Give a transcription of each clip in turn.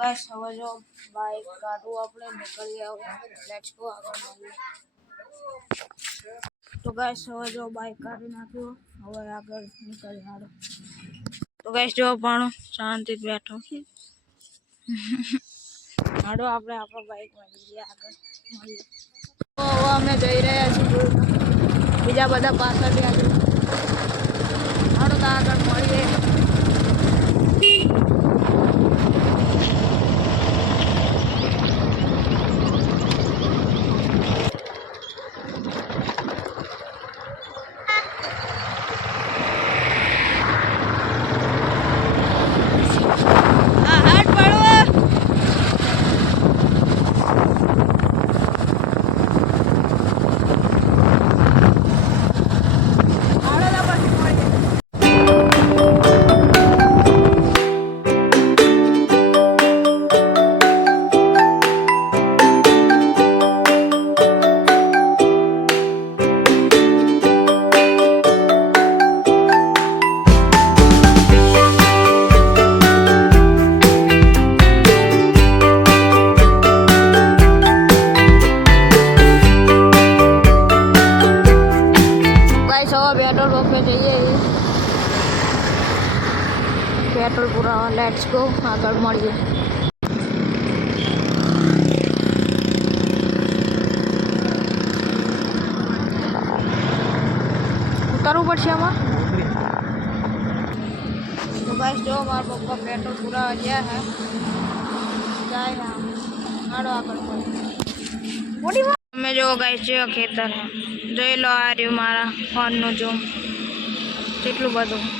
બસ હવે જો બાઈક કાઢવું આપણે નીકળીએ હવે લેટ્સ ગો આગળ મળીએ તો ગાઈસ હવે જો બાઈક કાઢી નાખ્યું હવે આગળ નીકળી હાલો તો ગાઈસ જો પણ શાંતિ બેઠો હાડો આપણે આપણા બાઈકમાં જઈએ આગળ મળીએ તો હવે અમે જઈ રહ્યા છીએ દૂરમાં. બીજા બધા પાછળ બી આગળ હાડો તો આગળ મળીએ પેટ્રોલ પુરાવા લેટ્સ ગો આગળ મળીએ ઉતારવું પડશે આમાં તો ગાઈસ જો મારા પપ્પા પેટ્રોલ પુરાવા ગયા હે જાય હા હાડો આગળ મળીએ અમે જો ગાઈસ છે ખેતર જોઈ લો આ રહ્યું મારા ફોનનું જો કેટલું બધું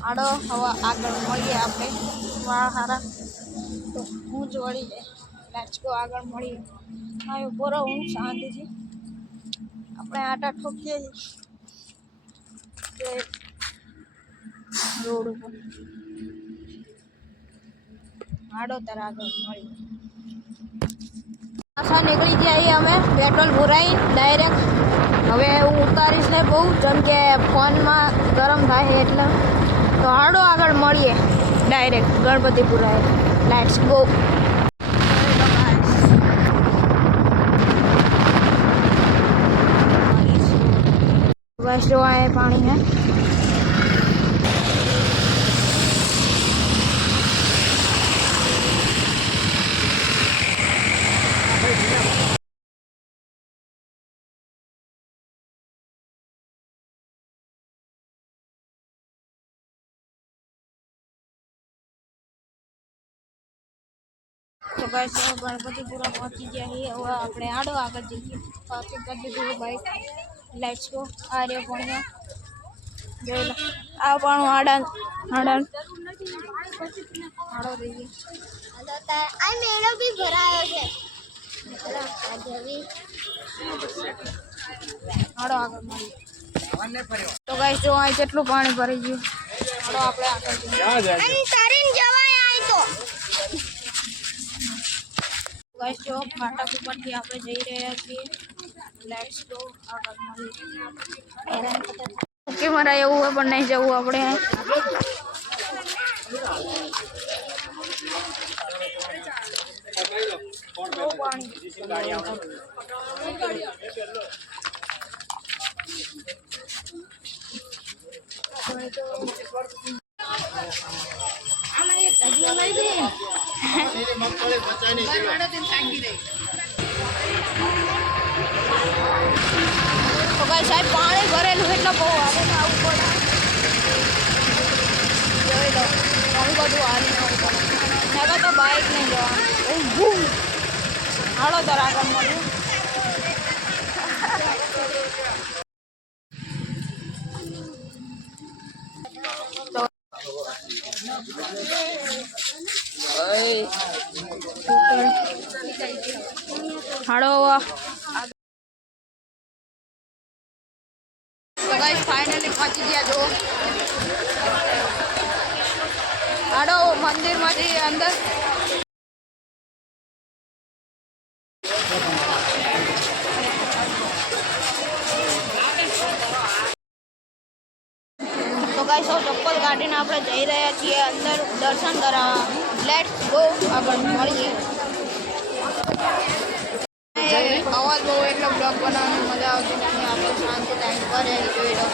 આડો હવે આગળ મળીએ આપણે વાળા હારા તો હું જ વળી જાય લેટ્સ ગો આગળ મળીએ હા ઉભો રહો હું શાંતિથી આપણે આટા ઠોકીએ છીએ કે રોડ ઉપર હાડો તાર આગળ મળીએ પાછા નીકળી ગયા અમે પેટ્રોલ ભરાઈ ડાયરેક્ટ હવે હું ઉતારીશ ને બહુ જેમ કે ફોનમાં ગરમ થાય એટલે તો હાડો આગળ મળીએ ડાયરેક્ટ ગણપતિપુરા લેટ્સ ગો બસ જો આ પાણી હે તો બસ હવે ગણપતિપુરા પહોંચી ગયા છીએ હવે આપણે આડો આગળ જઈએ પાર્કિંગ કરી દીધું બાઈક લેટ્સ ગો આ રહ્યો પણ જોઈ લો આ પણ આડા આડા આડો દઈએ આ મેળો બી ભરાયો છે આડો આગળ મળીએ તો ગાઈસ જો અહીં કેટલું પાણી ભરી ગયું આડો આપણે આગળ જઈએ ગાઈસ જો ફાટક ઉપરથી આપણે જઈ રહ્યા છીએ લેટ્સ ગો આગળ મળીએ ઓકે મારા એવું હોય પણ નહીં જવું આપણે બહુ મગફળી પચાની ભાઈ સાહેબ પાણી ભરેલું એટલે બહુ આવે ને આવું પડે જોઈ લો ઘણું બધું હારીને આવું પડે નકર તો બાઇક નહીં જવાનું. બહુ હાલો તાર આગળ મળ્યું હાડો ગાઈસ ફાઇનલી પહોંચી ગયા જો. હાડો મંદિરમાંથી અંદર કાઢીને આપણે જઈ રહ્યા છીએ અંદર દર્શન કરાવવા લેટ્સ ગો આગળ મળીએ અવાજ બહુ એટલે બ્લોગ બનાવવાની મજા આવતી નથી આપણે શાંતિ ટાઈમ પર એ જોઈ લો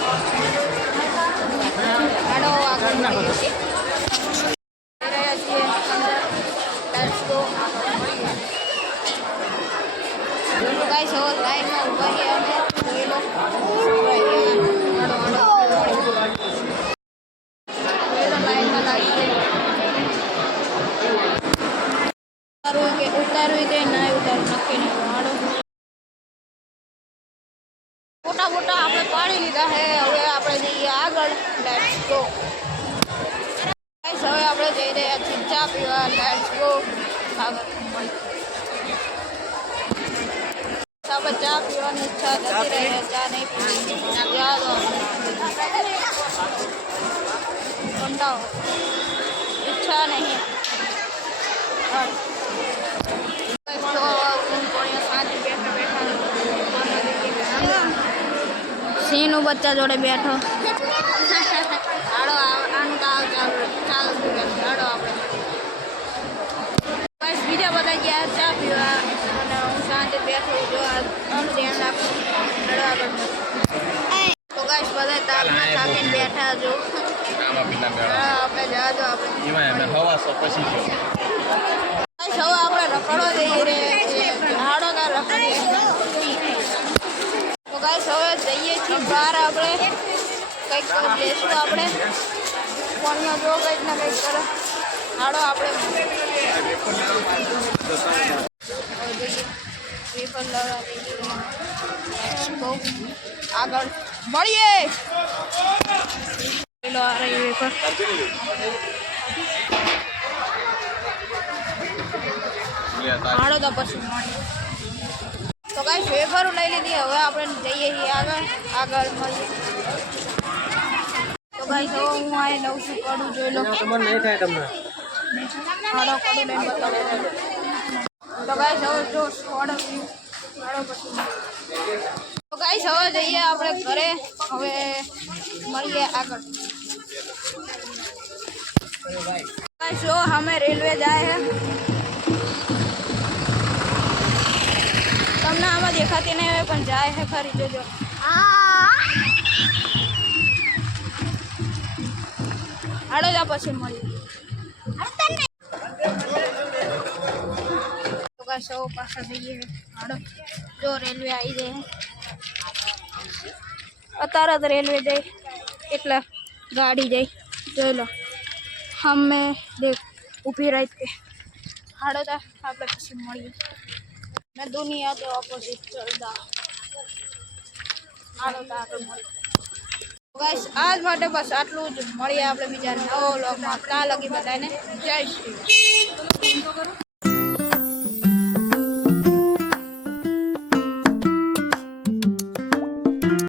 હાડો આગળ મળીએ છીએ જઈ રહ્યા છીએ અંદર લેટ્સ ગો આગળ મળીએ તો ગાઈસ હવે લાઈનમાં ઊભા રહ્યા ફોટા ફોટા આપણે પાડી લીધા છે હવે આપણે જઈએ આગળ લેટ્સ ગો હવે આપણે જઈ રહ્યા છીએ ચા પીવા લેટ્સ ગો આગળ આપણે ચા પીવાની ઈચ્છા નથી રહી ચા નહીં પીવી યાદ કંટાળો ઈચ્છા નહીં સિંહનું બચ્ચા જોડે બેઠો. બસ બીજા બધા ગયા ચા પીવા. અને હું સાંજે બેઠું જો ધ્યાન રાખું. તો ગાઈશ બધા તાપના થાકીને બેઠા જો આપણે જાજો આપણે. પછી હવે આપણે રખડો જઈએ રે હાડો ના રખડીએ. તો ગાઈસ હવે જઈએ છીએ બહાર આપણે. કંઈક લેશું આપણે. ફોનમાં જો કંઈક ને કંઈક કરે. હાડો આપણે. આગળ. મળીએ. પેલો આ રહી વેફર હાડો તો પછી મળીએ. તો કાંઈ વેફરો લઈ લીધી હવે આપણે જઈએ છીએ આગળ આગળ મળીએ તો કાંઈ તો હું આ લઉં છું કડું જોઈ લો તમારે નહીં થાય તમને હાડો કડું લઈને બતાવો તો કાંઈ હવે જો ઓર્ડર હાડો પછી મળીએ. તો કાંઈ હવે જઈએ આપણે ઘરે હવે મળીએ આગળ કાંઈ જો અમે રેલવે જાય છે દેખાતી નહીં હોય પણ જાય છે ખરી જોજો હાડો જા પછી મળીએ તો કાંઈ સૌ પાછા જઈએ હાડો જો રેલવે આવી જાય અત્યારે જ રેલવે જાય એટલે ગાડી જાય જોઈ લો અમે દેખ ઊભી રહી કે હાડો તા આપણે પછી મળીએ मैं दुनिया के ऑपोजिट चलता હાલો તો આપણે મળીએ ગાઈસ આજ માટે બસ આટલું જ મળીએ આપણે બીજા નવો વ્લોગમાં ત્યાં લગી બધાને જય શ્રી